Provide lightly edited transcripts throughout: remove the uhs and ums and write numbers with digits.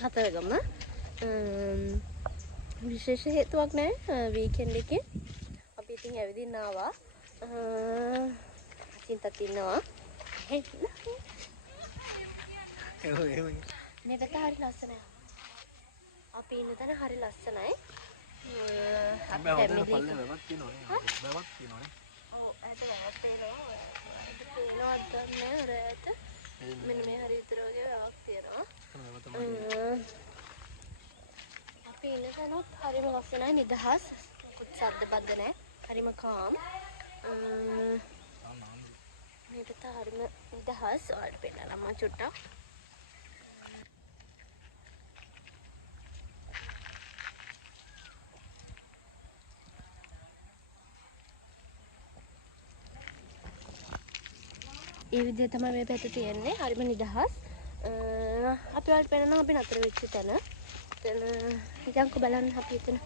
කතරගම. විශේෂ හේතුවක් නැහැ. වීකෙන්ඩ් එකේ අපි ඉතින් ඇවිදින්න ආවා. අචින්තත් ඉන්නවා. මේ පැත්ත හරි ලස්සනයි. අපි ඉන්න තැන හරි ලස්සනයි. අපි ෆැමිලි එකක් තියෙනවනේ. බවක් තියෙනවනේ. ඔව් ඇට වැවක් පේනවා. ඒක පේනවද නැහැ රැට. මෙන්න මේ හරි විතර වගේ වැවක් තියෙනවා. අපි ඉන්න තැනත් හරිම ලස්සනයි නිදහස්. මොකුත් සද්ද බද්ද නැහැ. හරිම කාම්. මේ පැත්ත හරිම නිදහස්. ඔයාලට පෙන්නලා මම චුට්ටක්. ඒ විදිහ තමයි මේ පැත්ත තියෙන්නේ. හරිම නිදහස්. අපි වලට පේනවා අපි නතර වෙච්ච තැන. එතන යන්කෝ බලන්න අපි එතන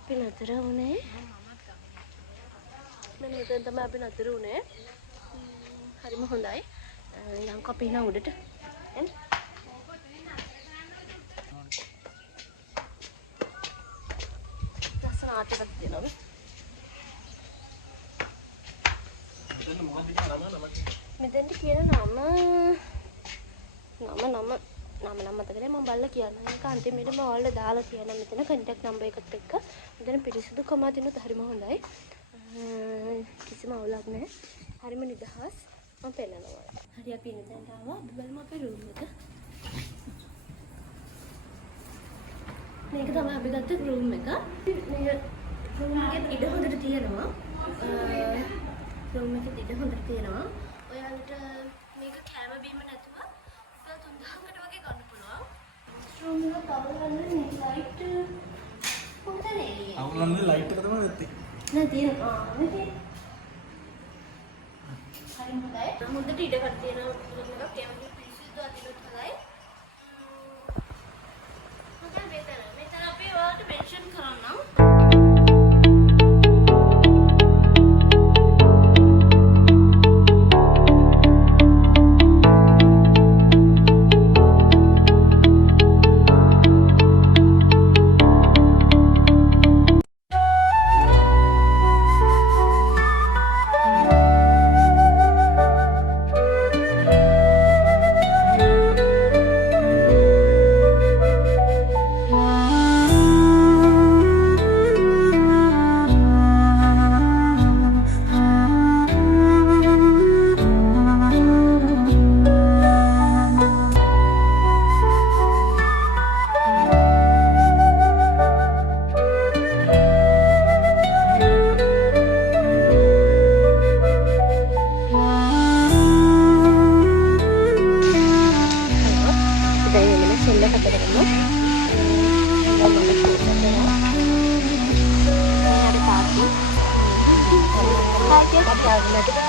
අපි නතර වුණේ. මෙන්න මෙතන තමයි අපි නතර වුණේ. හරිම හොඳයි. යන්කෝ අපි එන උඩට. එන්න. ලස්සන ආට් එකක් තියෙනවා. මෙතෙන්ට කියන නම මතක නැහැ. මම බලලා කියන්න. ඒක අන්තිමේටම ඔයාලට දාලා තියන්න මෙතන කන්ටැක්ට් නම්බර් එකත් එක්ක. මෙතන පිරිසිදුකම දිනුත් හරිම හොඳයි. කිසිම අවුලක් නැහැ. හරිම නිදහස්. මම පෙන්නනවා. හරි අපි ඉන්න තැනට ආවා. අපි බලමු අපේ රූම් එක. මේක තමයි අපි ගත්ත රූම් එක. මේ රූම් එකේ ඉඩ හොඳට තියෙනවා. රූම් එකේ ඉඩ හොඳට තියෙනවා. ඔයාලට මේක කැම බීම නැතුව 3000කට වගේ ගන්න පුළුවන්. රූම් එක තවලන්නේ ලයිට් හොඳ නේ. අවුලන්නේ ලයිට් එක තමයි වෙත්තේ. නෑ තියෙනවා. මේකේ හරි හොඳයි. හොඳට ඉඩකට තියෙන රූම් එකක් කැම බීම පිරිසිදු අදිනත් හොඳයි. හොඳයි මෙතන අපි ඔයාලට මෙන්ෂන් කරන්නම්.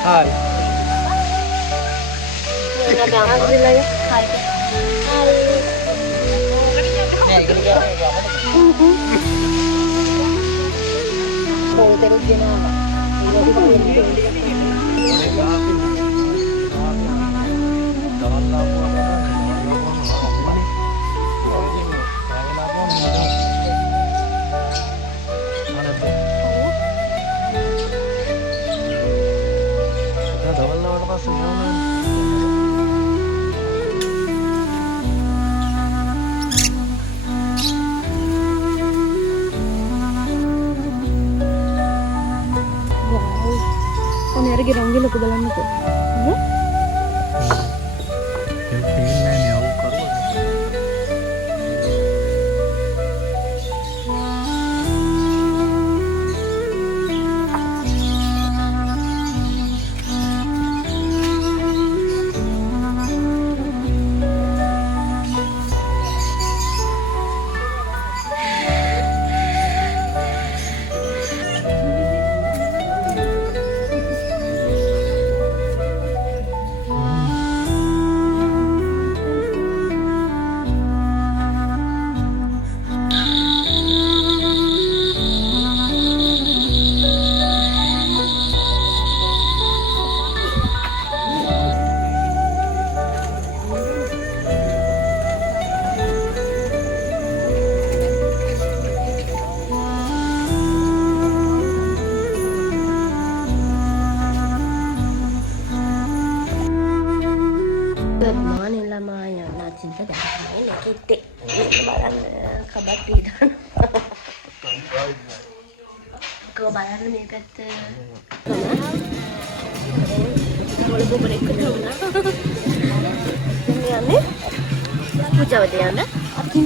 Hai. Nggak banget sih lah ya. Hai. Nih, kerja. Kalau terus gimana? Lagi ranggil aku dalam itu. හිටේ බලන්න කබත් පීඩන කෝ බලන්න මේ පැත්ත මොළ බොබල එක්ක දුන්නා යන්නේ පුජාවට යන්න අපි